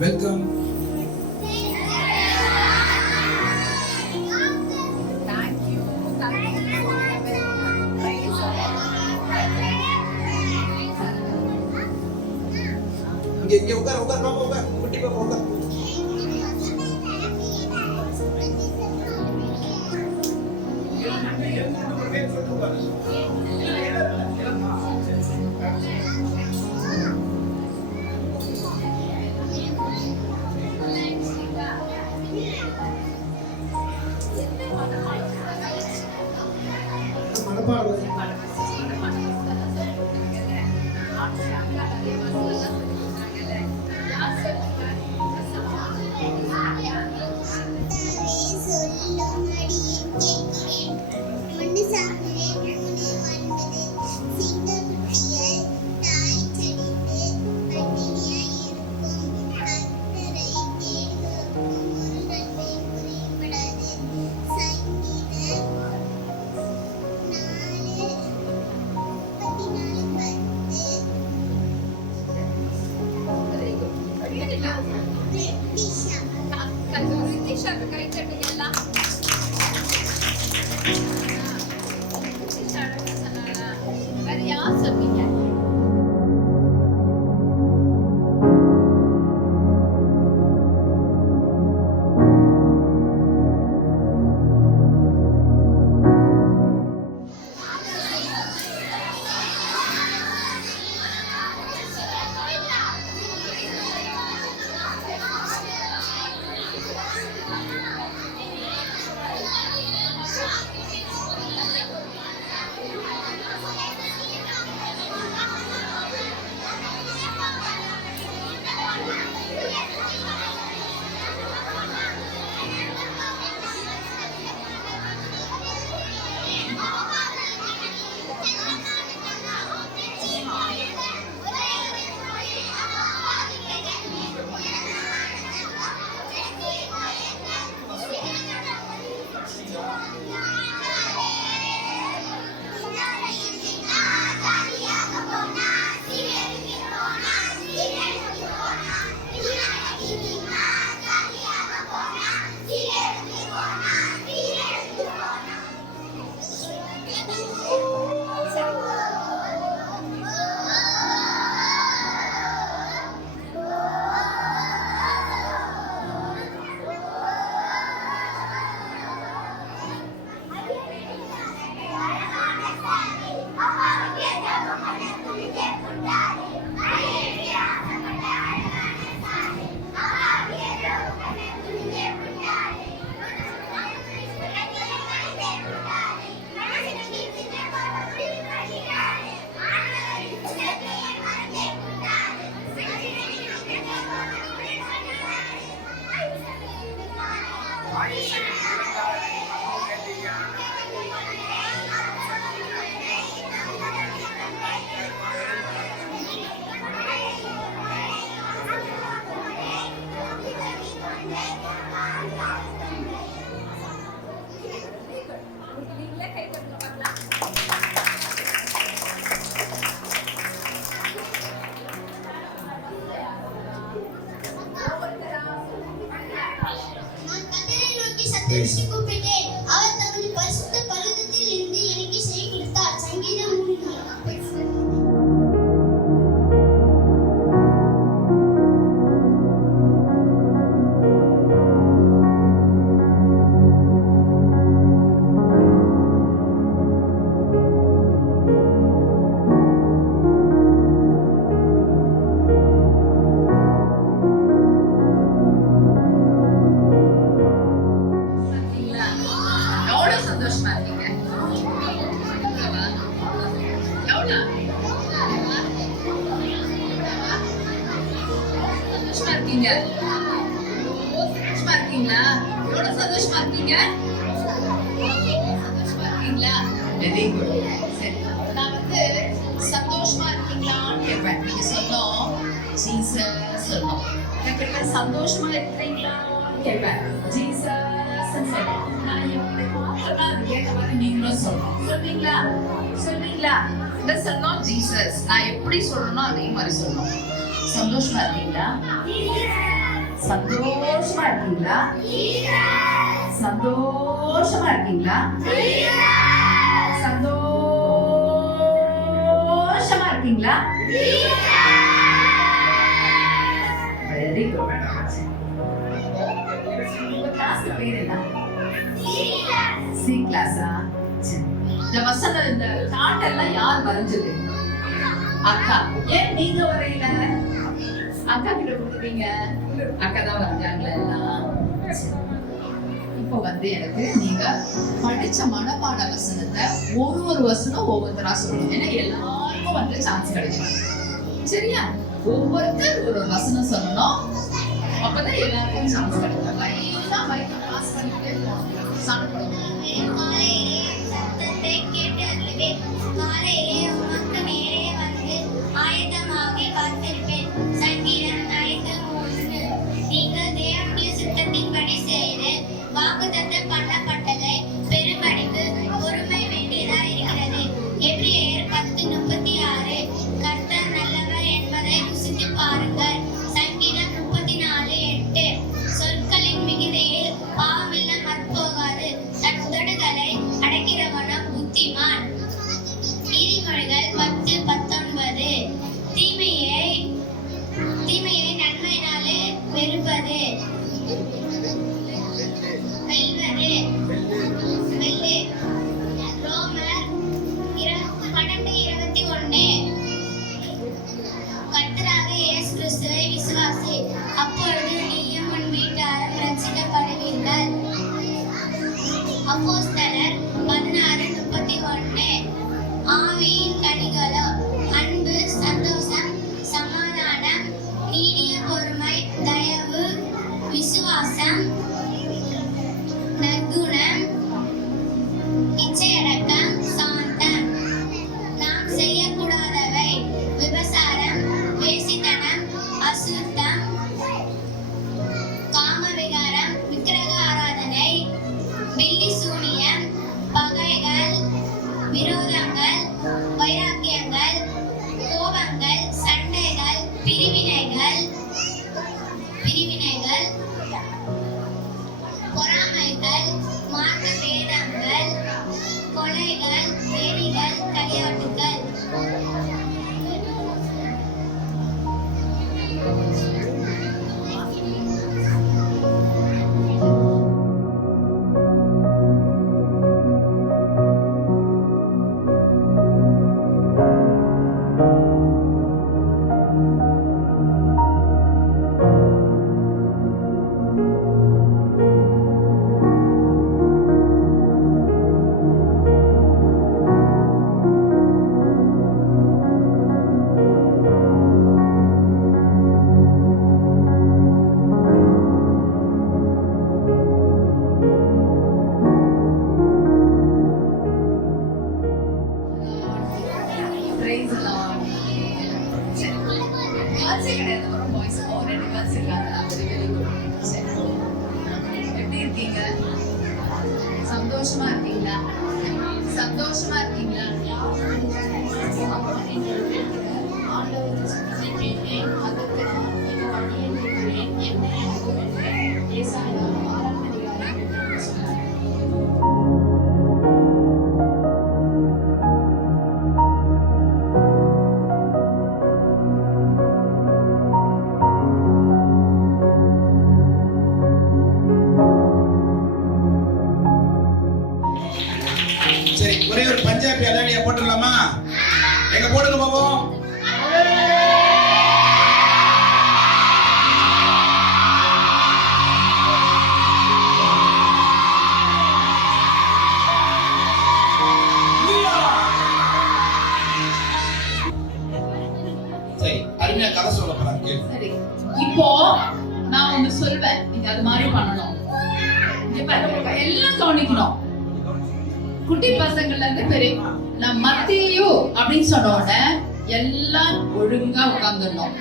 Welcome. இங்க உட்கார் உட்கார் பாப்பா உட்கார் குட்டி பாப்பா உட்கார். சந்தோஷமா இருக்கீங்க? எவ்வளவு சந்தோஷமா இருக்கீங்க? சந்தோஷமா இருக்கீங்களா? எவ்வளவு சந்தோஷமா இருக்கீங்க? சந்தோஷமா இருக்கீங்களா? Very good. சரி, நான் சந்தோஷமா இருக்கீங்களான்னு கேட்பேன். நீங்க சொன்னோம் ஜீசஸ் சொன்னோம். நான் சந்தோஷமா இருக்கிறீங்களான்னு கேட்பேன். ஜீசஸ் சொன்னோம். நான் எப்படி பார்த்தா அது கேட்ட மாதிரி நீங்களும் சொல்லணும். சொல்றீங்களா? சொல்றீங்களா? இந்த சொன்னோம் ஜீசஸ். நான் எப்படி சொல்லணும் அதே மாதிரி சொல்லணும். சந்தோஷமா இருக்கீங்களா? சந்தோஷமா இருக்கீங்களா? சந்தோஷமா இருக்கீங்களா? சந்தோஷமா இருக்கீங்களா? Very good. உங்க கிளாஸ் பேர் என்ன? சி கிளாஸா? இந்த வசனம் இந்த சார்ட் எல்லாம் யார் வரைஞ்சது? அக்கா. ஏன் நீங்க வரையில? அக்கா கிட்ட கொடுத்தீங்க. அக்கா தான் வரைஞ்சாங்களா எல்லாம்? இப்போ எனக்கு நீங்க படிச்ச மனப்பாட வசனத்தை ஒரு வசனம் ஒவ்வொருத்தரா சொல்லணும். ஏன்னா எல்லாருக்கும் சான்ஸ் கிடைக்கும். சரியா? ஒவ்வொருத்தர் ஒரு வசனம் சொல்லணும். அப்பதான் எல்லாருக்கும் சான்ஸ் கிடைக்கும். எல்லாம் மைக்க பாஸ் பண்ணிட்டே போகணும். சண்டை அப்போஸ்தலர் 16:31 ஆவியின் கனிகளோ அன்பு, சந்தோஷம், சமாதானம், நீடிய பொறுமை, தயவு, விசுவாசம், நற்குணம், இச்சையடக்கம், சாந்தம். நாம் செய்யக்கூடாதவை விபசாரம், வேசித்தனம், அசுத்தம், காமவிகாரம், விக்கிரக ஆராதனை, பில்லி சூனியம், பகைகள், விரோதங்கள், வைராக்கியங்கள், கோபங்கள், சண்டைகள், பிரிவினைகள், பொறாமைகள், மார்க்க பேதங்கள், கொலைகள், வெறிகள், களியாட்டுகள். சந்தோஷமா இருக்கீங்களா? சந்தோஷமா இருக்கீங்களா? சரி, ஒரே ஒரு பஞ்சாபி அதானியா போட்டுடலாமா? எங்க போடுங்க பாப்போம். அது மாதிரி பண்ணணும். இங்க பாருங்க, எல்லாம் கவனிக்கணும். குட்டி பசங்கள்ல இருந்து பெரிய நான் மத்தேயு அப்படின்னு சொன்ன உடனே எல்லாம் ஒழுங்கா உட்கார்ந்துடணும்.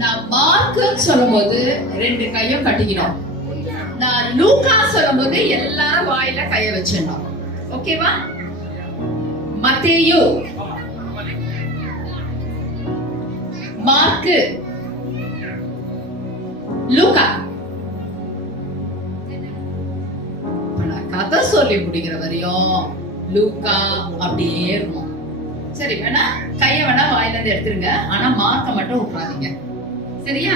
நான் மார்க்குன்னு சொல்லும்போது 2 கையும் கட்டிக்கணும். நான் லூக்கா சொல்லும்போது எல்லாரும் வாயில கைய வச்சிடணும். ஓகேவா? மத்தேயு, மார்க்கு, லூக்கா. நான் கதை சொல்லி முடிக்கிற வரையும் லூக்கா அப்படியே இருக்கும். சரி, வேணா கைய வேணா வாயில இருந்து எடுத்துருங்க, ஆனா மார்க்க மட்டும் விட்டுறாதீங்க. சரியா?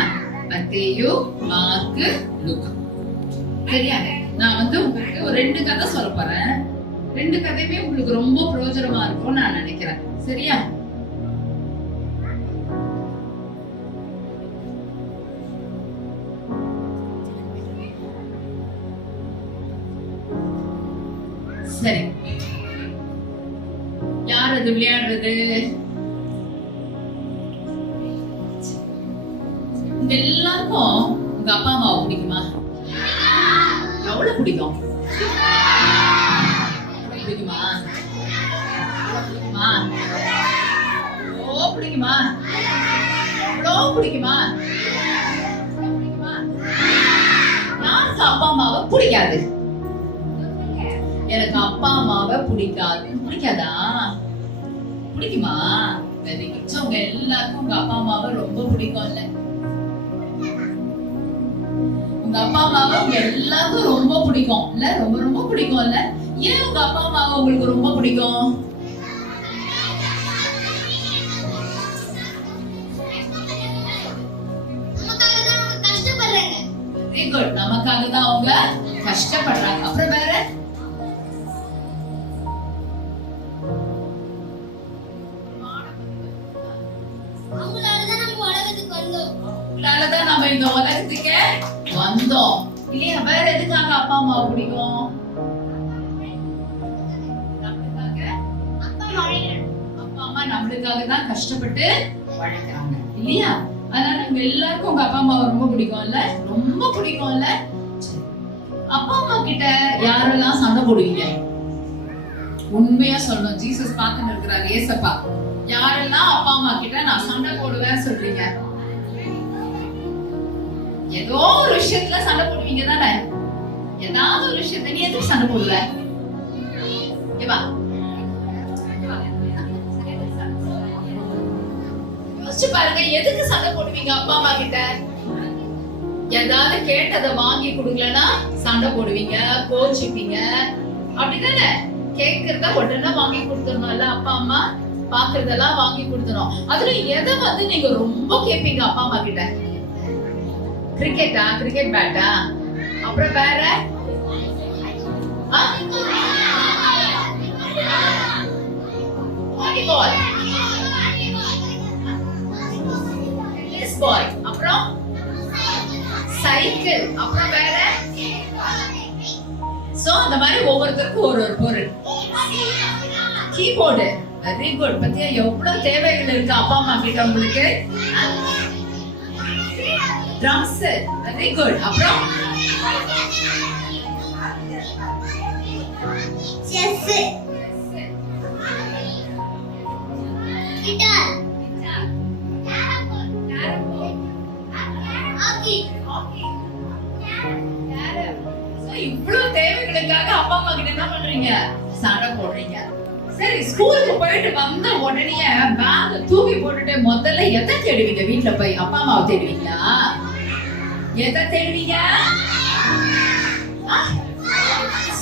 மத்தேயு, மார்க்கு, லூக்கா. சரியா? நான் உங்களுக்கு ஒரு 2 கதை சொல்ல போறேன். 2 கதையுமே உங்களுக்கு ரொம்ப பிரயோஜனமா இருக்கும்னு நான் நினைக்கிறேன். சரியா? சரி, யார் அது விளையாடுறது? இந்த எல்லாருக்கும் உங்க அப்பா அம்மாவை பிடிக்குமா? எவ்வளவு பிடிக்கும்? பிடிக்குமா? பிடிக்குமா? ஓ பிடிக்குமா? எவ்வளோ பிடிக்குமா? யாருக்கு அப்பா அம்மாவை பிடிக்காது? எனக்கு அப்பா அம்மாவை பிடிக்காது. பிடிக்காதா? பிடிக்குமா? Very good. உங்க எல்லாருக்கும் உங்க அப்பா அம்மாவை ரொம்ப பிடிக்கும்ல? உங்க அப்பா அம்மாவை உங்க எல்லாருக்கும் ரொம்ப பிடிக்கும் இல்ல? ரொம்ப ரொம்ப பிடிக்கும்ல? ஏன் உங்க அப்பா அம்மாவை உங்களுக்கு ரொம்ப பிடிக்கும்? Very good. நமக்காக தான் அவங்க கஷ்டப்படுறாங்க. அப்புறம் வேற? நம்ம இந்த உலகத்துக்கு வந்தோம் இல்லையா? வேற எதுக்காக அப்பா அம்மா பிடிக்கும்? அப்பா அம்மா நம்மளுக்காக தான் கஷ்டப்பட்டு வளர்க்குறாங்க இல்லையா? அதனால உங்க எல்லாருக்கும் உங்க அப்பா அம்மாவை ரொம்ப பிடிக்கும்ல? ரொம்ப பிடிக்கும்ல? அப்பா அம்மா கிட்ட யாரெல்லாம் சண்டை போடுவீங்க? உண்மையா சொல்லணும். ஜீசஸ் பார்த்துன்னு இருக்கிறார், ஏசப்பா. யாரெல்லாம் அப்பா அம்மா கிட்ட நான் சண்டை போடுவேன் சொல்றீங்க? ஏதோ ஒரு விஷயத்துல சண்டை போடுவீங்க தானே? ஏதாவது ஒரு விஷயத்த நீ எதுக்கு சண்டை போடுவ? யோசிச்சு பாருங்க, எதுக்கு சண்டை போடுவீங்க அப்பா அம்மா கிட்ட? ஏதாவது கேட்டதை வாங்கி கொடுக்கலன்னா சண்டை போடுவீங்க, கோச்சிப்பீங்க, அப்படிதானே? கேட்கறத உடனே வாங்கி கொடுத்துடணும்ல அப்பா அம்மா? பாக்குறதெல்லாம் வாங்கி கொடுத்துரும். அதுல எதை நீங்க ரொம்ப கேட்பீங்க அப்பா அம்மா கிட்ட? கிரிக்கெட்டா? கிரிக்கெட் பேட்டா? அப்புறம் வேற? வாலிபால், டென்னிஸ் பால், அப்புறம் சைக்கிள், அப்புறம் வேற? சோ அந்த மாதிரி ஒவ்வொருத்தருக்கும் ஒரு ஒரு பொருள். கீபோர்டு. Very good. பத்தியா எவ்வளவு தேவைகள் இருக்கு அப்பா அம்மா கிட்ட உங்களுக்கு? ட்ரம்ஸ். Very good. அப்புறம் செஸ், கிட்டார், ஹாக்கி. இவ்வளவு தேவைகளுக்காக அப்பா அம்மா கிட்ட என்ன பண்றீங்க? சண்டை போடுறீங்க. சரி, ஸ்கூலுக்கு போயிட்டு வந்த உடனே பேக் தூக்கி போட்டுட்டு முதல்ல எதை தேடுவீங்க? வீட்டுல போய் அப்பா அம்மாவை தேடுவீங்களா? எதை தேடுவீங்க?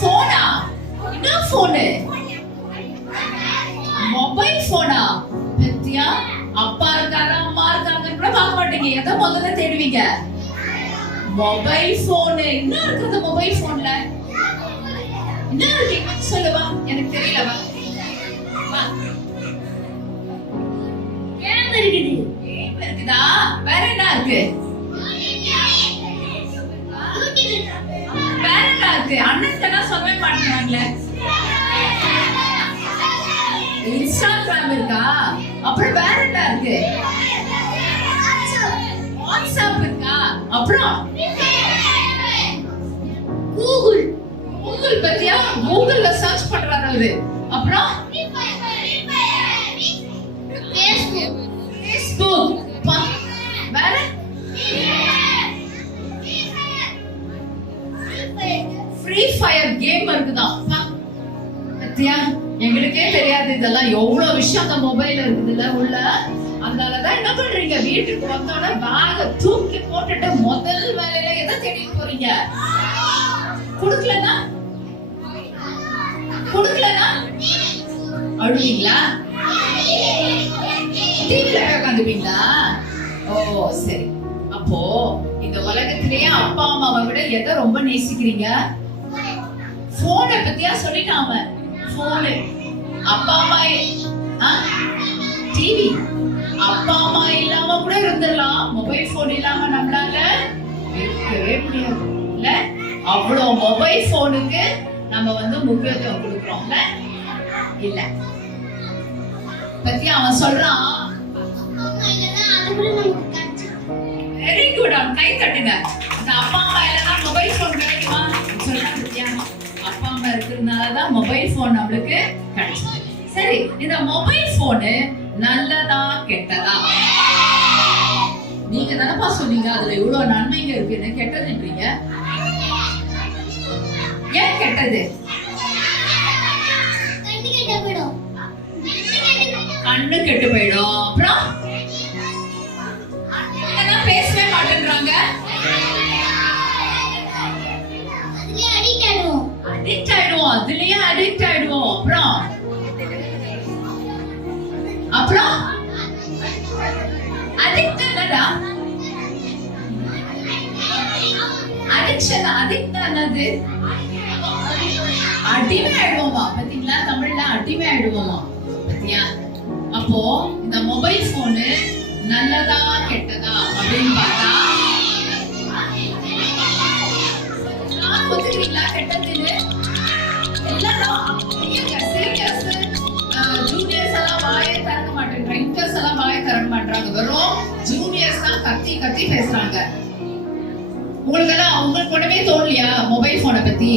போனா? என்ன போனு? மொபைல் போனா? பத்தியா? அப்பா இருக்காரா அம்மா இருக்காங்கன்னு கூட பார்க்க மாட்டீங்க. எதை முதல்ல தேடுவீங்க? Mobile phone. என்ன இருக்குது மொபைல் போன்ல? என்ன இருக்கு சொல்லுவா? எனக்கு தெரியலவா? கேம் இருக்குது. கேம் இருக்குதா? வேற என்ன இருக்கு? வேற என்ன இருக்கு? அண்ணன் சொல்லவே மாட்டேங்கிறாங்களே. இன்ஸ்டாகிராம் இருக்கா? அப்புறம் வேற என்ன இருக்கு? வாட்ஸ்அப் இருக்கா? அப்புறம் கூகுள் கூகுள் பத்தியா? கூகுள்ல சர்ச் பண்றாரு அவரு. அப்புறம் ஃபேஸ்புக். வேற ஃப்ரீ ஃபயர் கேம் இருக்குதான். பத்தியா? எங்களுக்கே தெரியாது இதெல்லாம் எவ்வளவு விஷயம் அந்த மொபைல்ல இருக்குதுல்ல உள்ள. அதனாலதான் என்ன பண்றீங்க, வீட்டுக்கு வந்தோட பேக தூக்கி போட்டுட்டு முதல் வேலையில எதை தேடிட்டு போறீங்க? குடுக்கலனா அழுவீங்களா? டிவில உட்காந்துப்பீங்களா? ஓ சரி. அப்போ இந்த உலகத்திலேயே அப்பா அம்மாவை விட எதை ரொம்ப நேசிக்கிறீங்க? போனை பத்தியா சொல்லிட்டான் அவன். போனு அப்பா அம்மா டிவி அப்பா அம்மா இல்லாம கூட இருந்துடலாம். மொபைல் போன் இல்லாம நம்மளால இருக்கவே முடியாது இல்ல. அவ்வளவு மொபைல் போனுக்கு நம்ம முக்கியத்துவம் கொடுக்கிறோம்ல இல்ல. பத்தி அவன் சொல்றான். Very good. அவன் கை தட்டுங்க. அந்த அப்பா அம்மா இல்லைன்னா மொபைல் போன் கிடைக்குமா? சொல்றான் பத்தியா? அப்பா அம்மா இருக்கிறதுனாலதான் மொபைல் போன் நம்மளுக்கு கிடைச்சது. சரி, இந்த மொபைல் போனு நல்லதா கெட்டதா? நீங்க தானப்பா சொன்னீங்க அதுல இவ்வளவு நன்மைங்க இருக்குன்னு. கெட்டதுன்றீங்க. ஏன் கெட்டது? கண்ணு கெட்டு போயிடும். அப்புறம் பேசவே மாட்டேன்றாங்க. அடிக்ட் ஆயிடுவோம். அதுலயே அடிக்ட் ஆயிடுவோம். அப்புறம் அடிக்ட் இல்லடா. அடிக்ஷன் அடிக்ட் என்னது? அடிமை ஆயிடுவோமா? பாத்தீங்களா? தமிழ்ல அடிமை ஆயிடுவோமா? பாத்தியா? அப்போ இந்த மொபைல் போனு நல்லதா கெட்டதா அப்படின்னு பார்த்தா ஒத்துக்கிறீங்களா? கெட்டதுன்னு எல்லாரும் ஜூனியர்ஸ் எல்லாம் வாயை திறக்க மாட்டேங்கிறாங்க. இன்டர்ஸ் எல்லாம் வாயை திறக்க மாட்டாங்க. வெறும் ஜூனியர்ஸ் தான் கத்தி கத்தி பேசுறாங்க. உங்களுக்கு ஒண்ணுமே தோணலையா மொபைல் போனை பத்தி?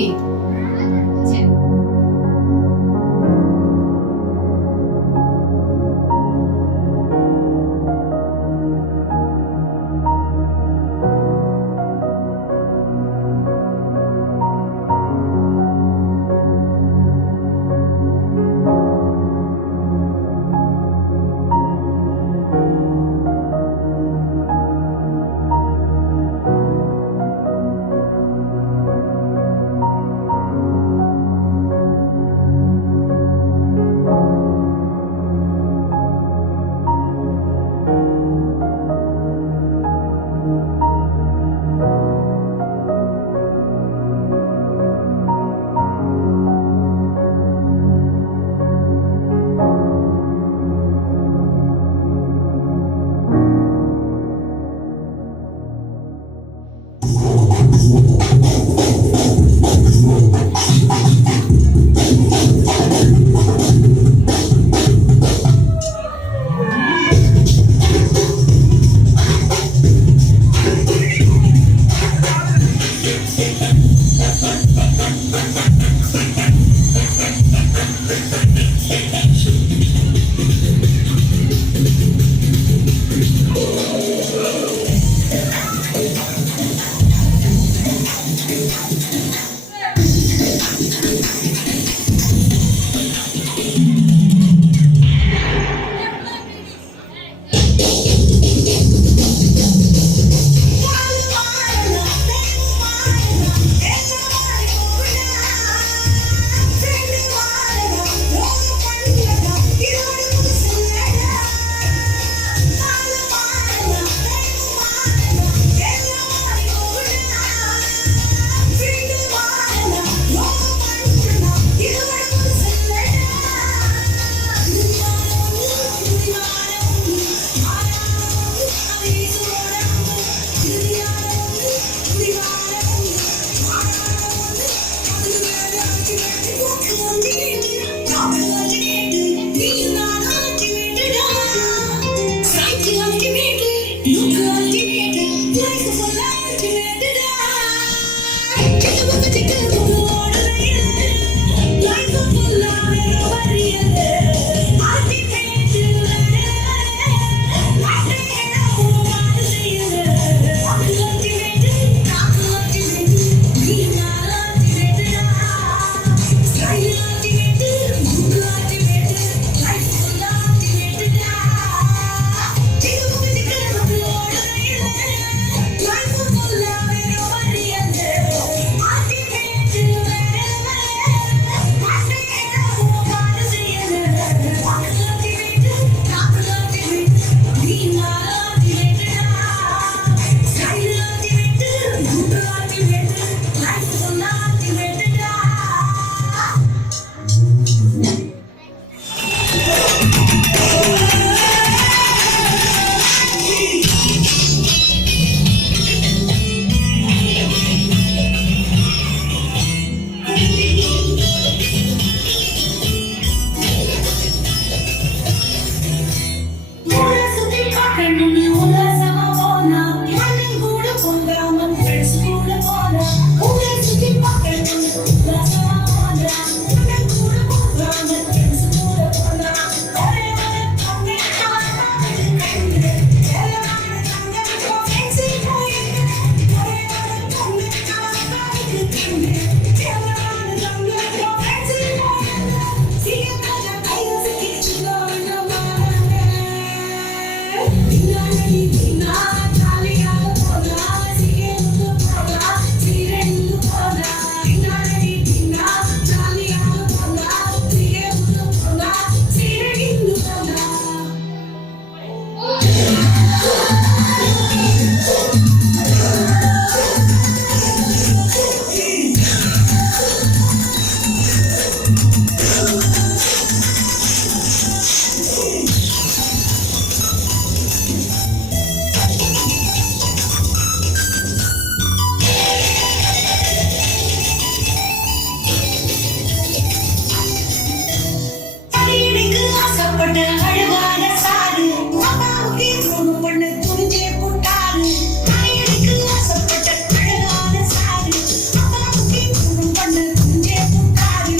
தனியனுக்கு ஆசைப்பட்ட அழகான சாரு அம்மாவுக்கு துரோகம் பண்ண துணிஞ்சே போட்டாரு. தனியனுக்கு ஆசைப்பட்ட அழகான சாரு அம்மாவுக்கு துரோகம் பண்ண துணிஞ்சே போட்டாரு.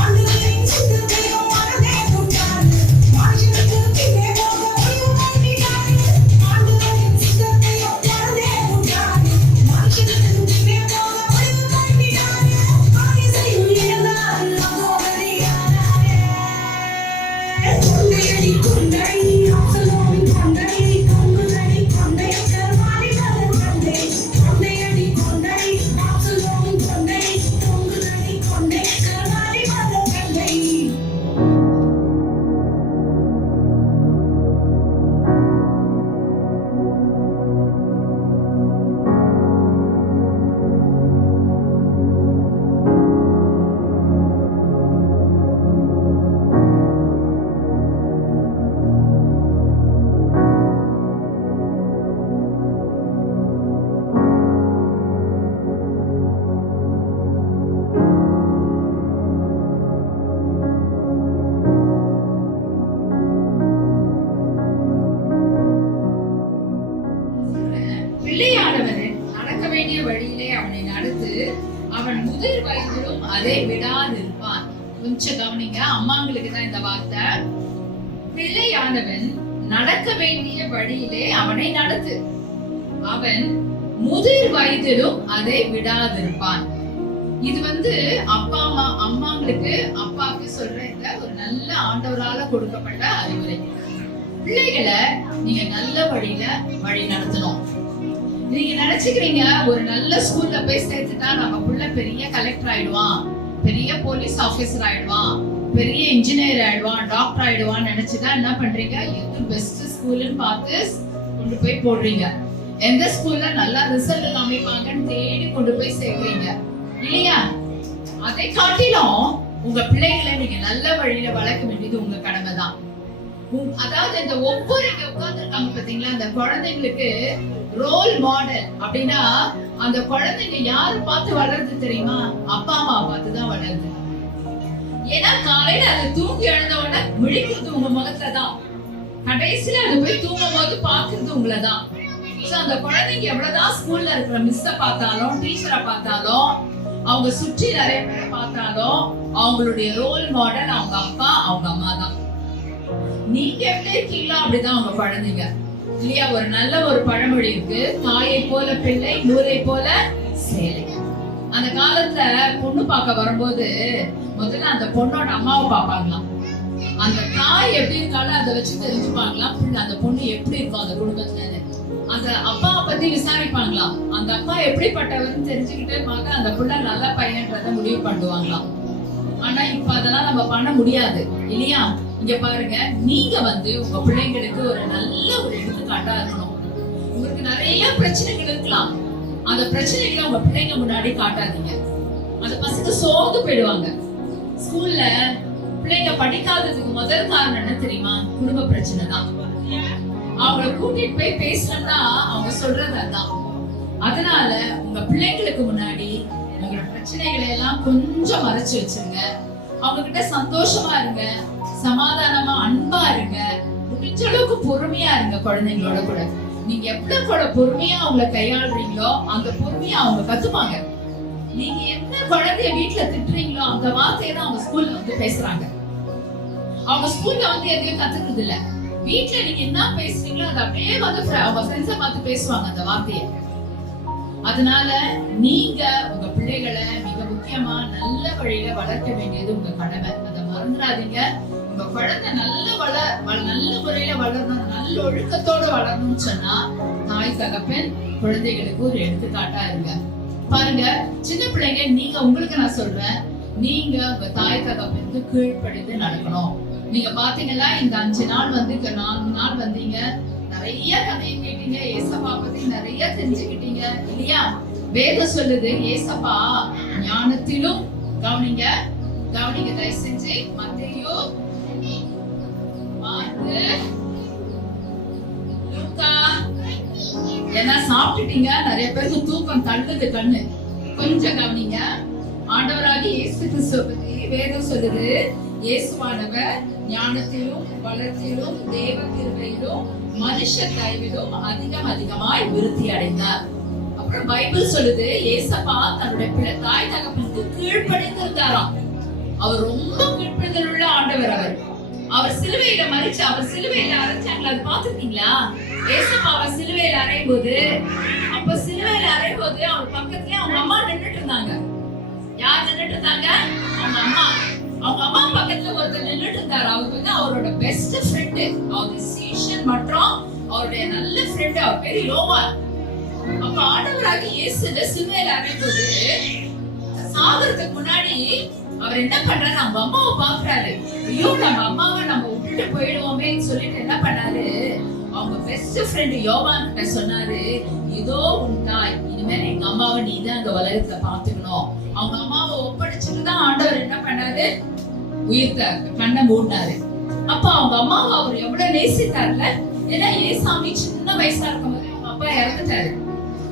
ஆண்டுகளின் சிந்தனையும் மறந்தே போட்டாரு. மனுஷனுக்கு பின்னே போக முடிவு பண்ணிட்டாரு. ஆண்டுகளின் சிந்தனையும் மறந்தே போட்டாரு. மனுஷனுக்கு பின்னே போக முடிவு பண்ணிட்டாரு. ஆயுசையும் இழந்தாரு அதோடறியானாரே. கொண்டையடி கொண்டை ஆசலோவின் கொண்டை கொங்குதடி கொண்டை கருமாரி மலர் கொண்டை. கொண்டையடி கொண்டை ஆசலோவின் கொண்டை கொங்குதடி கொண்டை கருமாரி மலர் கொண்டை. பிள்ளையானவன் நடக்க வேண்டிய வழியிலே அவனை நடத்து, அவன் முதிர் வயதிலும் அதை விடாதிருப்பான். கொஞ்சம் கவனிங்க, அம்மாங்களுக்கு தான் இந்த வார்த்தை. பிள்ளையானவன் நடக்க வேண்டிய வழியிலே அவனை நடத்து, அவன் முதிர் வயதிலும் அதை விடாதிருப்பான். இது அம்மாங்களுக்கு அப்பாவுக்கு சொல்ற இந்த ஒரு நல்ல ஆண்டவரால கொடுக்கப்பட்ட அறிவுரை. பிள்ளைகளை நீங்க நல்ல வழியில வழி நடத்தணும். நீங்க நினைச்சுக்கிறீங்க ஒரு நல்ல ஸ்கூல்ல போய் சேர்த்துட்டா நம்ம புள்ள பெரிய கலெக்டர் ஆயிடுவான், பெரிய போலீஸ் ஆபீசர் ஆயிடுவான், பெரிய இன்ஜினியர் ஆயிடுவான், டாக்டர் ஆயிடுவான்னு நினைச்சுதான் என்ன பண்றீங்க, எது பெஸ்ட் ஸ்கூல்னு பார்த்து கொண்டு போய் போடுறீங்க. எந்த ஸ்கூல்ல நல்லா ரிசல்ட் காமிப்பாங்கன்னு தேடி கொண்டு போய் சேர்க்கிறீங்க இல்லையா? அதை காட்டிலும் உங்க பிள்ளைகளை நீங்க நல்ல வழியில வளர்க்க வேண்டியது உங்க கடமை தான். அதாவது இந்த ஒவ்வொரு இங்க உட்கார்ந்துருக்காங்க பாத்தீங்களா, அந்த குழந்தைங்களுக்கு ரோல் மாடல் அப்படின்னா அந்த குழந்தைங்க யாரு பார்த்து வளருது தெரியுமா? அப்பா அம்மா பார்த்து தான் வளருது. ஏன்னா காலையில அது தூங்கி எழுந்த உடனே விழிக்கிறது உங்க முகத்துல தான், கடைசியில அது போய் தூங்கும் போது பாக்குறது உங்களதான். அந்த குழந்தைங்க எவ்வளவுதான் ஸ்கூல்ல இருக்கிற மிஸ்ஸ பார்த்தாலும், டீச்சரை பார்த்தாலும், அவங்க சுற்றி நிறைய பேரை பார்த்தாலும் அவங்களுடைய ரோல் மாடல் அவங்க அப்பா அவங்க அம்மா தான். நீங்க எப்படி இருக்கீங்களோ அப்படிதான் அவங்க குழந்தைங்க இல்லையா? ஒரு நல்ல ஒரு பழமொழி இருக்கு, தாயை போல பிள்ளை நூரை போல சேலை. அந்த காலத்துல பொண்ணு பார்க்க வரும்போது முதல்ல அந்த பொண்ணோட அம்மாவை பார்ப்பாங்களாம். அந்த தாய் எப்படி இருக்காலும் அதை வச்சு தெரிஞ்சுப்பாங்களாம் அந்த பொண்ணு எப்படி இருக்கும் அந்த குடும்பத்துல. அந்த அப்பாவை பத்தி விசாரிப்பாங்களாம், அந்த அப்பா எப்படிப்பட்டவர்னு தெரிஞ்சுக்கிட்டே அந்த புள்ள நல்ல பையன்றத முடிவு பண்ணுவாங்களாம். ஆனா இப்ப அதெல்லாம் நம்ம பண்ண முடியாது இல்லையா? இங்க பாருங்க, நீங்க உங்க பிள்ளைங்களுக்கு ஒரு நல்ல ஒரு எடுத்துக்காட்டா இருக்கணும். உங்களுக்கு நிறைய பிரச்சனைகள் இருக்கலாம், அந்த பிரச்சனைகளை உங்க பிள்ளைங்க முன்னாடி காட்டாதீங்க. அந்த பசங்க சோர்ந்து போயிடுவாங்க. ஸ்கூல்ல பிள்ளைங்க படிக்காததுக்கு முதல் காரணம் என்ன தெரியுமா? குடும்ப பிரச்சனை தான். அவங்கள கூட்டிட்டு போய் பேசணும்னா அவங்க சொல்றது அதான். அதனால உங்க பிள்ளைங்களுக்கு முன்னாடி உங்களோட பிரச்சனைகளை எல்லாம் கொஞ்சம் மறைச்சு வச்சிருங்க. அவங்க கிட்ட சந்தோஷமா இருங்க, சமாதானமா அன்பா இருங்க, முடிஞ்ச அளவுக்கு பொறுமையா இருங்க குழந்தைங்களோட கூட. நீங்க எவ்வளவு பொறுமையா அவங்கள கையாளுறீங்களோ அந்த பொறுமையா அவங்க கத்துப்பாங்க. நீங்க என்ன குழந்தைய வீட்டுல திட்டுறீங்களோ அந்த வார்த்தையை தான் அவங்க ஸ்கூல்ல பேசுறாங்க. அவங்க ஸ்கூல்ல எதையும் கத்துக்கிறது இல்ல, வீட்டுல நீங்க என்ன பேசுறீங்களோ அதை அப்படியே அவங்க ஃப்ரெண்ட்ஸை பார்த்து பேசுவாங்க அந்த வார்த்தையை. அதனால நீங்க உங்க பிள்ளைகளை மிக முக்கியமா நல்ல வழியில வளர்க்க வேண்டியது உங்க கடமை. அதை மறந்துடாதீங்க. உங்க குழந்தை நல்ல முறையில வளரணும், நல்ல ஒழுக்கத்தோட வளரணும்னு சொன்னா தாய் தகப்பன் குழந்தைகளுக்கு ஒரு எடுத்துக்காட்டா இருங்க. பாருங்க, சின்ன பிள்ளைங்க நீங்க உங்களுக்கு நான் சொல்றேன், நீங்க உங்க தாய் தகப்பனுக்கு கீழ்ப்படிந்து நடக்கணும். நீங்க பாத்தீங்கன்னா இந்த 5 நாள் 4 நாள் வந்தீங்க, நிறைய கதையை கேட்டீங்க, ஏசப்பா பத்தி நிறைய தெரிஞ்சுக்கிட்டீங்க இல்லையா? வேதம் சொல்லுது, ஏசப்பா ஞானத்திலும் கவனிங்க கவனிங்க தயவு செஞ்சு. மத்தேயு, மார்க்கு, லூக்கா. என்ன சாப்பிட்டுட்டீங்க? நிறைய பேருக்கு தூக்கம் தள்ளுது கண்ணு. கொஞ்சம் கவனிங்க. ஆண்டவராகிய இயேசு கிறிஸ்துவை பத்தி வேதம் சொல்லுது, இயேசுவானவர் ஞானத்திலும் வளர்ச்சியிலும் தேவ கிருபையிலும் மனுஷ தயவிலும் அதிகமாய் விருத்தி அடைந்தார். அப்புறம் பைபிள் சொல்லுது, ஏசப்பா தன்னுடைய தாய் தகப்பனுக்கு கீழ்ப்படிந்திருந்தாராம். அவர் ரொம்ப கீழ்ப்படிதல் உள்ள ஆண்டவர். அவர் சிலுவையில மரிச்சு, அவர் சிலுவையில அரைச்சாங்களா, அது பாத்துருக்கீங்களா? ஏசப்பா அவர் சிலுவையில அறையும் போது, அப்ப சிலுவையில அறையும் போது அவர் பக்கத்துலயே அவங்க அம்மா நின்னுட்டு இருந்தாங்க. யார் நின்னுட்டு இருந்தாங்க? அவங்க அம்மா. அவங்க அம்மா பக்கத்துல ஒருத்தர் நின்னுட்டு இருந்தாரு. அவர் வந்து அவரோட பெஸ்ட் ஃப்ரெண்டு, அவருடைய சீஷன் மற்றும் அவருடைய நல்ல ஃப்ரெண்டு. அவர் பேரு யோவான். அப்ப ஆண்டவராக இயேசு சிலுவையில அறையும் போது சாகிறதுக்கு முன்னாடி அவர் என்ன பண்றாரு? அவங்க அம்மாவை பாக்குறாரு. ஐயோ, நம்ம அம்மாவை நம்ம விட்டுட்டு போயிடுவோமேன்னு சொல்லிட்டு என்ன பண்ணாரு? அவங்க பெஸ்ட் ஃப்ரெண்ட் யோவான் கிட்ட சொன்னாரு, இதோ உன் தாய், இனிமேல் எங்க அம்மாவை நீ தான் இந்த உலகத்துல பாத்துக்கணும். அவங்க அம்மாவை ஒப்படைச்சிட்டு தான் ஆண்டவர் என்ன பண்ணாரு? உயிர்த்த கண்ணை மூடினாரு. அப்ப அவங்க அம்மாவை அவர் எவ்வளவு நேசித்தார்ல. ஏன்னா ஏசாமி சின்ன வயசா இருக்கும் போது அவங்க அப்பா இறந்துட்டாரு.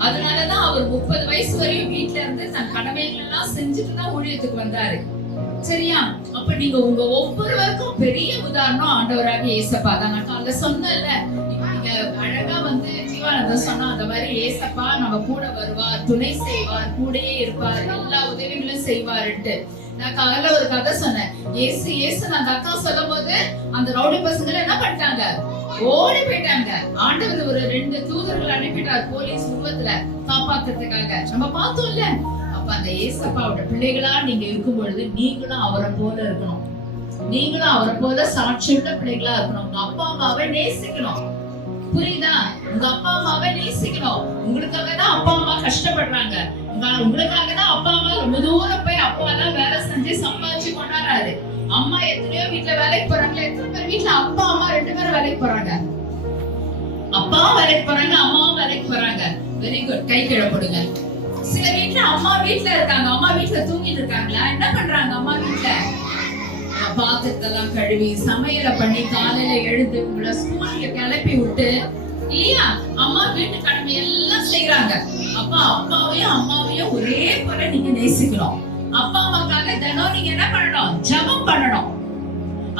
அதனாலதான் அவர் 30 வயசு வரையும் வீட்டுல இருந்து தன் கடமைகள் எல்லாம் செஞ்சுட்டு தான் ஊழியத்துக்கு வந்தாரு. சரியா? அப்ப நீங்க உங்க ஒவ்வொருவருக்கும் பெரிய உதாரணம் ஆண்டவராக ஏசப்பா தான். நான் காலைல சொன்னேன்ல, நீங்க அழகா வந்து ஜீவானந்தம் சொன்னா அந்த மாதிரி ஏசப்பா நம்ம கூட வருவார், துணை செய்வார், கூடயே இருப்பார், எல்லா உதவிகளும் செய்வாருன்ட்டு. நான் காலைல ஒரு கதை சொன்னேன். ஏசு அந்த அக்கா சொல்லும் போது அந்த ரவுடி பசங்க என்ன பண்ணிட்டாங்க? ஓடி போயிட்டாங்க. ஆண்டவர் ஒரு 2 தூதர்கள் அனுப்பிட்டார் போலீஸ் உருவத்துல காப்பாத்துறதுக்காக. நம்ம பார்த்தோம்ல. அப்ப அந்த ஏசப்பாவோட பிள்ளைகளா நீங்க இருக்கும் பொழுது நீங்களும் அவரை போல இருக்கணும். நீங்களும் அவரை போல சாட்சியுள்ள பிள்ளைகளா இருக்கணும். உங்க அப்பா அம்மாவை நேசிக்கணும். புரியுதா? உங்க அப்பா அம்மாவை நேசிக்கணும். உங்களுக்காக தான் அப்பா அம்மா கஷ்டப்படுறாங்க. உங்களுக்காக தான் அப்பா அம்மா ரொம்ப தூரம் போய் அப்பா எல்லாம் வேலை செஞ்சு சம்பாதிச்சு கொண்டாடுறாரு. அம்மா எத்தனையோ வீட்டுல வேலைக்கு போறாங்க. எத்தனை பேர் வீட்டுல அப்பா அம்மா 2 பேரும் வேலைக்கு போறாங்க? அப்பாவும் வேலைக்கு போறாங்க, அம்மாவும் வேலைக்கு போறாங்க. Very good. கை கீழ போடுங்க. சில வீட்டுல அம்மா வீட்டுல இருக்காங்க. அம்மா வீட்டுல தூங்கிட்டு இருக்காங்களா? என்ன பண்றாங்க? அம்மா வீட்டுல பாத்திரத்தெல்லாம் கழுவி சமையலை பண்ணி காலையில எழுந்து உங்களை ஸ்கூலுக்கு கிளப்பி விட்டு, இல்லையா? அம்மா வீட்டு கடமை எல்லாம் செய்யறாங்க. அப்பா அப்பாவையும் அம்மாவையும் ஒரே போல நீங்க நேசிக்கணும். அப்பா அம்மாக்காக தினம் நீங்க என்ன பண்ணணும்? ஜெபம் பண்ணணும்.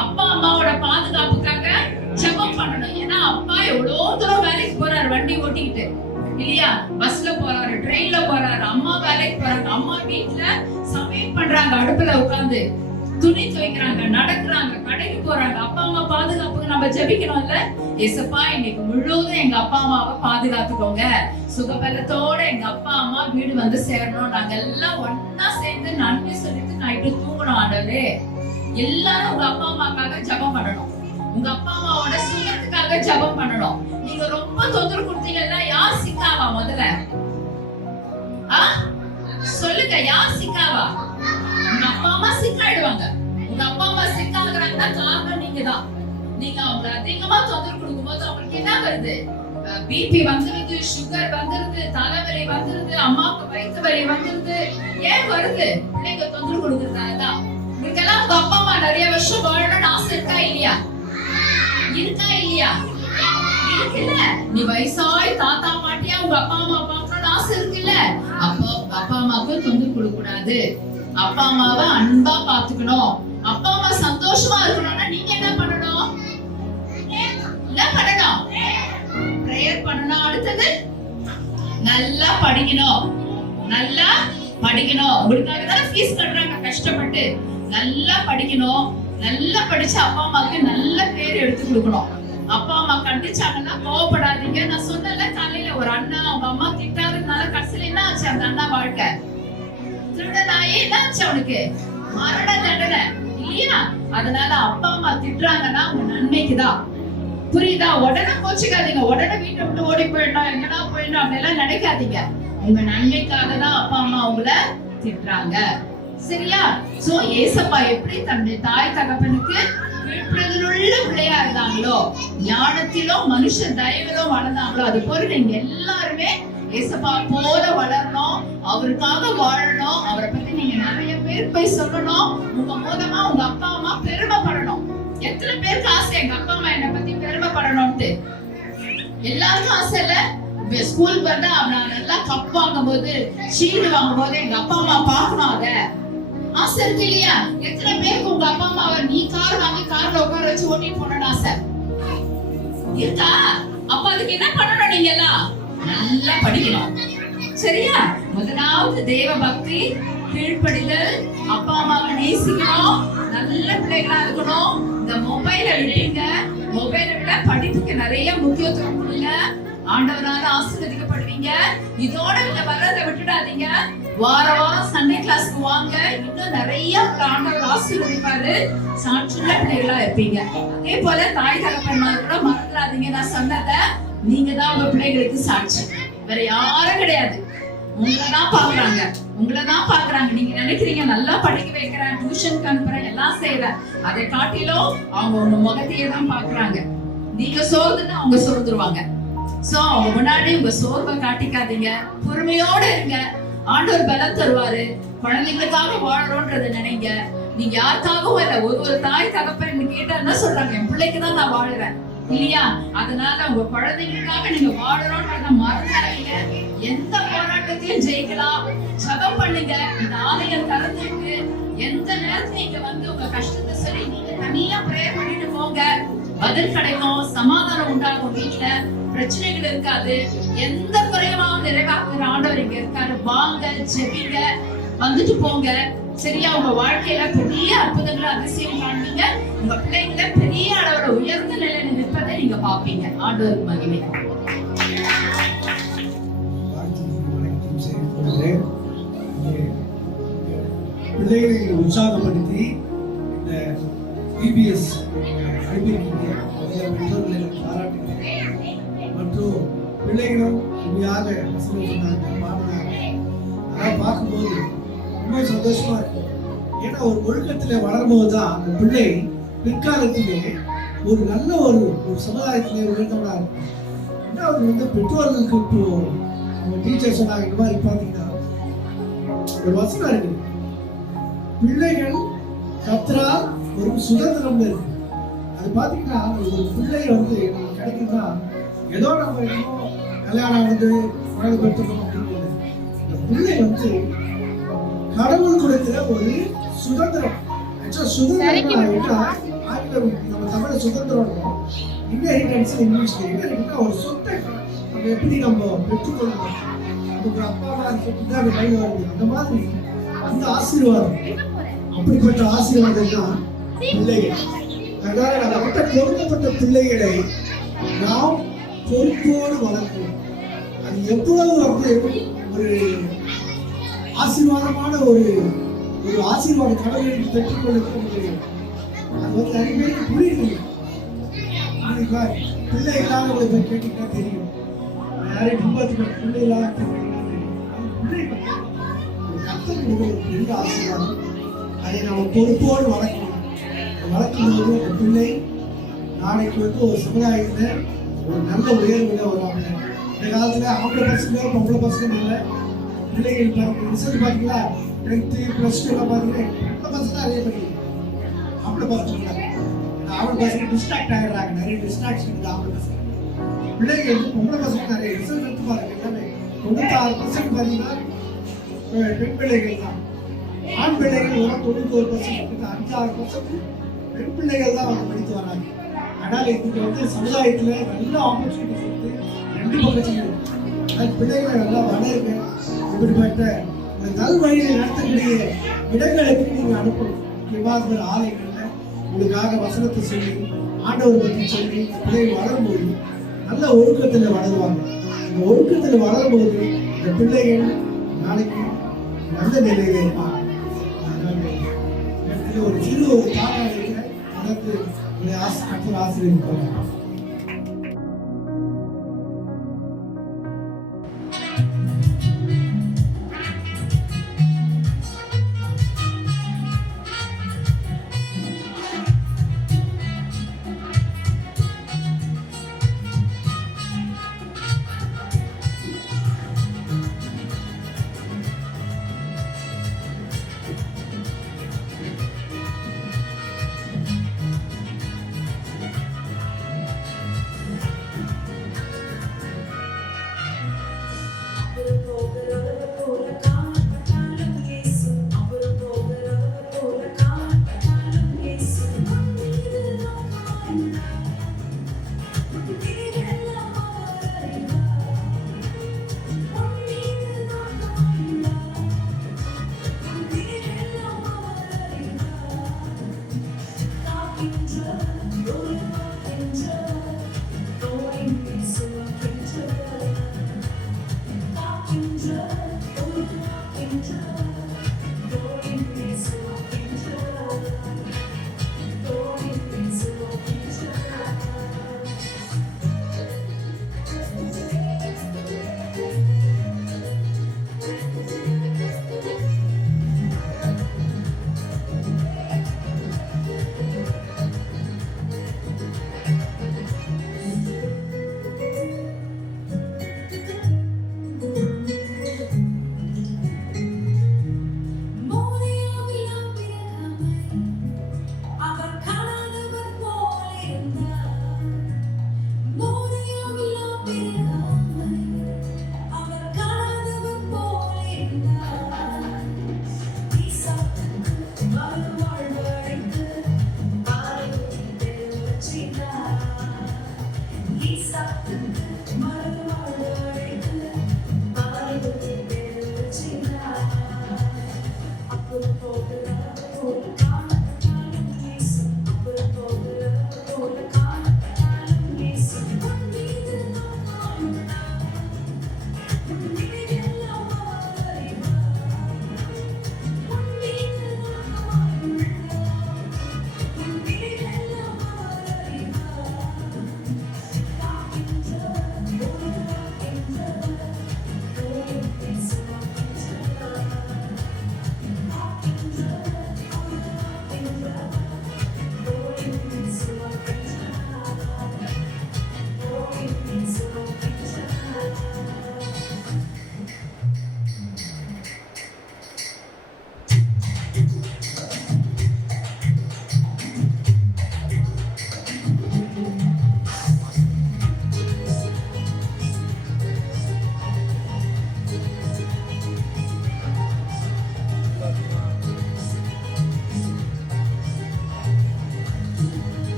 அப்பா அம்மாவோட பாதுகாப்புக்காக ஜெபம் பண்ணணும். ஏன்னா அப்பா எவ்வளவு தூரம் வேலைக்கு போறாரு, வண்டி ஓட்டிக்கிட்டு, இல்லையா? பஸ்ல போறாரு, ட்ரெயின்ல போறாரு. அம்மா வேலைக்கு போறாங்க. அம்மா வீட்டுல சமையல் பண்றாங்க, அடுப்புல உட்கார்ந்து துணி துவைக்கிறாங்க, நடக்கிறாங்க, கடைக்கு போறாங்க. அப்பா அம்மா பாதுகாப்புக்கு நம்ம ஜெபிக்கணும்ல. ஏசப்பா இன்னைக்கு முழுவதும் எங்க அப்பா அம்மாவை பாதுகாத்துக்கோங்க. சுகபலத்தோட எங்க அப்பா அம்மா வீடு வந்து சேரணும். நாங்க எல்லாம் ஒன்னா சேர்ந்து நன்மை சொல்லிட்டு நைட்டு தூங்கணும். ஆண்டவரே, எல்லாரும் உங்க அப்பா அம்மாக்காக ஜெபம் பண்ணணும். உங்க அப்பா அம்மாவோட சுகத்துக்காக ஜெபம் பண்ணணும். நீங்க ரொம்ப தொந்தரவு கொடுத்தீங்கன்னா யார் சிக்காவா? முதல்ல சொல்லுங்க, யார் சிக்காவா? உங்க அப்பா அம்மா சிக்காயிடுவாங்க. உங்க அப்பா அம்மா சிக்காகிறாங்கன்னா காரணம் நீங்க தான். நீங்க அவங்க அதிகமா தொந்தரவு கொடுக்கும் போது அவங்களுக்கு என்ன வருது? பிபி வந்துருது, சுகர் வந்துருது, தலைவலி வந்துருது, அம்மாவுக்கு வயிற்று வலி வந்துருது. ஏன் வருது? பிள்ளைங்க தொந்தரவு கொடுக்கறதாலதான். உங்களுக்கெல்லாம் உங்க அப்பா அம்மா நிறைய வருஷம் வாழணும்னு ஆசை இருக்கா இல்லையா? இருக்கா இல்லையா? இருக்குல்ல. நீ வயசாய் தாத்தா பாட்டியா உங்க அப்பா அம்மா பார்க்கணும்னு ஆசை இருக்குல்ல. அப்போ உங்க அப்பா அம்மாவுக்கு தொந்தரவு கொடுக்க கூடாது. அப்பா அம்மாவை அன்பா பாத்துக்கணும். அப்பா அம்மா சந்தோஷமா இருக்கணும்னா நீங்க என்ன பண்ணணும்? என்ன பண்ணணும்? பிரேயர் பண்ணணும். அடுத்தது நல்லா படிக்கணும். நல்லா படிக்கணும். உங்களுக்காக தான் ஃபீஸ் கட்டுறாங்க கஷ்டப்பட்டு. நல்லா படிக்கணும். நல்லா படிச்சு அப்பா அம்மாவுக்கு நல்ல பேர் எடுத்து கொடுக்கணும். அப்பா அம்மா கண்டிச்சாங்கன்னா கோவப்படாதீங்க. நான் சொன்னல காலையில ஒரு அண்ணா அவங்க அம்மா திட்டாததுனால கடைசியில என்ன ஆச்சு? அந்த அண்ணா வாழ்க்கை திருடனாயே என்ன ஆச்சு? அவனுக்கு மரண தண்டனை, இல்லையா? அதனால அப்பா அம்மா திட்டுறாங்கன்னா உங்க நன்மைக்குதான். புரியுதா? உடனே கோச்சிக்காதீங்க. உடனே வீட்டை விட்டு ஓடி போயிடணும், எங்கடா போயிடணும் அப்படிலாம் நினைக்காதீங்க. உங்க நன்மைக்காக தான் அப்பா அம்மா உங்களை திட்டுறாங்க. சரியா? சோ ஏசப்பா எப்படி தன்னுடைய தாய் தகப்பனுக்கு கீழ்ப்படிதலுள்ள பிள்ளையா இருந்தாங்களோ, ஞானத்திலும் மனுஷ தயவிலும் வளர்ந்தாங்களோ, அது போல நீங்க எல்லாருமே ஏசப்பா போல வளரணும். அவருக்காக வாழணும். அவரை பத்தி நீங்க நிறைய பேர் பேர் போய் சொல்லணும், உங்க மூலமா உங்க அப்பா அம்மா பெருமைப்படணும். எத்தனை பேருக்கு ஆசை எங்க அப்பா அம்மா என்னை பத்தி பெருமைப்படணும்ட்டு? எல்லாருக்கும் ஆசை இல்ல? ஸ்கூலுக்கு வந்தா நான் நல்லா கப் வாங்கும் போது, ஷீல்டு வாங்கும் போது எங்க அப்பா அம்மா பாக்கணும். அத ஆசை இருக்கு இல்லையா? எத்தனை பேருக்கு உங்க அப்பா அம்மாவை நீ கார் வாங்கி கார்ல உட்கார வச்சு ஓட்டிட்டு போனோம்னு ஆசை இருக்கா? அப்ப அதுக்கு என்ன பண்ணணும்? நீங்க எல்லாம் நல்லா படிக்கணும், சரியா? முதலாவது தேவ பக்தி, கீழ்ப்படிதல், அப்பா அம்மாவை நேசிக்கணும், நல்ல பிள்ளைகளா இருக்கணும். இந்த மொபைலை விட்டுங்க, மொபைலை விட படிப்புக்கு நிறைய முக்கியத்துவம் கொடுங்க. ஆண்டவரால ஆசீர்வதிக்கப்படுவீங்க. இதோட இந்த வரதை விட்டுடாதீங்க. வார வாரம் சண்டே கிளாஸ்க்கு வாங்க, இன்னும் நிறைய ஆண்டவர் ஆசீர்வதிப்பாரு. சாட்சியுள்ள பிள்ளைகளா இருப்பீங்க. அதே போல தாய் தகப்பன்மார் கூட மறந்துடாதீங்க. நான் சொன்னதை நீங்க தான் உங்க பிள்ளைகளுக்கு சாட்சி, வேற யாரும் கிடையாது. உங்களதான் பாக்குறாங்க. நீங்க நினைக்கிறீங்க நல்லா படிக்க வைக்கிறேன், டியூஷன் அனுப்புறேன், எல்லாம் செய்யறேன். அதை காட்டிலும் அவங்க உங்க முகத்தையே தான் பாக்குறாங்க. நீங்க சோர்ந்துன்னு அவங்க சோர்ந்துருவாங்க. சோ அவங்க முன்னாடி உங்க சோர்வை காட்டிக்காதீங்க, பொறுமையோட இருங்க. ஆண்டவர் பலம் தருவாரு. குழந்தைங்களுக்காக வாழறோன்றத நினைங்க. நீங்க யாருக்காகவும் இல்ல. ஒரு தாய் தகப்பன் கேட்டா என்ன சொல்றாங்க? என் பிள்ளைக்கு தான் நான் வாழுறேன் இல்லையா? அதனால உங்க குழந்தைங்களுக்காக நீங்க வாழறோன்றத மறந்துடாதீங்க. எந்த போராட்டத்தையும் ஜெயிக்கலாம். ஜெபம் பண்ணுங்க. இந்த ஆலயம் திறந்திருக்கு. எந்த நேரத்துல நீங்க வந்து உங்க கஷ்டத்தை சொல்லி நீங்க தனியா பிரேயர் பண்ணிட்டு போங்க. பதில் கிடைக்கும், சமாதானம் உண்டாகும். வீட்டுல பிரச்சனைகள் இருக்காது. எந்த குறைவாகவும் நிறைவாக்குற ஆண்டவர் இங்க இருக்காரு. வாங்க, ஜெபிங்க, வந்துட்டு போங்க, சரியா? உங்க வாழ்க்கையில பெரிய அற்புதங்களை அதிசயம் காண்பீங்க. உங்க பிள்ளைங்களை பெரிய அளவுல உயர்ந்த நிலையில நிற்பதை நீங்க பாப்பீங்க. ஆண்டவருக்கு மகிமை. பிள்ளைகளை உற்சாகப்படுத்தி இந்த பிபிஎஸ் அனுப்பியிருக்கீங்க. பெற்றோர்களை பாராட்டுகிறேன். மற்றும் பிள்ளைகளும் உண்மையாக பாடினாங்க. அதெல்லாம் பார்க்கும்போது ரொம்ப சந்தோஷமா இருக்கு. ஏன்னா ஒரு ஒழுக்கத்துல வளரும்போது தான் அந்த பிள்ளை பிற்காலத்திலே ஒரு நல்ல ஒரு சமுதாயத்திலே உயர்ந்தவனா இருக்கும். ரெண்டாவது வந்து பெற்றோர்களுக்கு இப்போ அவங்க டீச்சர் சொன்னாங்க, இந்த மாதிரி பார்த்தீங்கன்னா ஒரு வசனம் இருக்கு, பிள்ளைகள் கர்த்தரால் ஒரு சுதந்திரம் இருக்கு. அது பார்த்தீங்கன்னா ஒரு பிள்ளை வந்து நமக்கு கிடைக்குதுன்னா ஏதோ நம்ம இன்னும் கல்யாணம் வந்து குழந்தை பெற்றுக்கணும் அப்படிங்கிறது. இந்த பிள்ளை வந்து கடவுள் கொடுக்கிற ஒரு சுதந்திரம். சுதந்திரம் ஆங்கிலம் நம்ம தமிழ சுதந்திரம் இன்ஹெரிட்டன்ஸ் இங்கிலீஷ்ல என்ன ஒரு சொத்தை நம்ம எப்படி நம்ம பெற்றுக்கொள்ளணும். நமக்கு அப்பா அம்மா சொத்து அந்த கையில் வருது. அந்த மாதிரி அந்த ஆசீர்வாதம், அப்படிப்பட்ட ஆசீர்வாதம் தான் பிள்ளைகள். அதனால நம்மகிட்ட கொடுக்கப்பட்ட பிள்ளைகளை நாம் பொறுப்போடு வளர்க்கணும். அது எவ்வளவு வந்து ஒரு ஆசீர்வாதமான ஒரு ஆசீர்வாத கடவுளுக்கு பெற்றுக்கொள்ளுக்கு அது வந்து நிறைய பேருக்கு புரியுது. பிள்ளை இல்லாதவங்களை போய் கேட்டீங்கன்னா தெரியும். யாரையும் கும்பத்துக்கு பிள்ளை இல்லாத பிள்ளை கத்தருக்கு ஒரு பெரிய ஆசீர்வாதம். அதை நம்ம பொறுப்போடு வளர்க்கணும். வளர்க்கும்போது அந்த பிள்ளை நாளைக்கு வந்து ஒரு சமுதாயத்தில் ஒரு நல்ல உயர்வுல வருவாங்க. இந்த காலத்துல ஆம்பளை பசங்க பொம்பளை பசங்க இல்லை. பிள்ளைகள் ரிசல்ட் பார்த்தீங்களா, 10th +2 எல்லாம் பார்த்தீங்கன்னா பொம்பளை பசங்க தான் நிறைய படிக்கிறாங்க. ஆம்பளை பசங்க ஆம்பளை பசங்க டிஸ்ட்ராக்ட் ஆகிடுறாங்க. நிறைய டிஸ்ட்ராக்ஷன் இருக்குது ஆம்பளை பசங்க. பிள்ளைகள் வந்து பொம்பளை பசங்க நிறைய ரிசல்ட் எடுத்து பாருங்க. எல்லாமே 96% பார்த்தீங்கன்னா பெண் பிள்ளைகள் தான். ஆண் பிள்ளைகள் ஒரு 91%, 5-6% பெண் பிள்ளைகள் தான் அவங்க படித்து வராங்க. அதனால இதுக்கு வந்து சமுதாயத்துல நல்ல ஆப்பர்ச்சுனிட்டிஸ் வந்து 2 பக்கத்துலையும் பிள்ளைகளை நல்லா வளருங்க. இப்படிப்பட்ட நல் வழியை நடத்தக்கூடிய இடங்களுக்கு நீங்க அனுப்பணும். முக்கியமாக ஆலயங்கள்ல உங்களுக்காக வசனத்தை சொல்லி ஆண்டவர் பற்றி சொல்லி பிள்ளைகள் வளரும்போது நல்ல ஒழுக்கத்துல வளருவாங்க. இந்த ஒழுக்கத்துல வளரும்போது இந்த பிள்ளைகள் நாளைக்கு நல்ல நிலையில இருப்பாங்க. ஒரு சிறு ஒரு தாக்கா இருக்கிற எனக்கு ஆசிரியர் பார்க்கின்ற ஒரு பார்க்கின்ற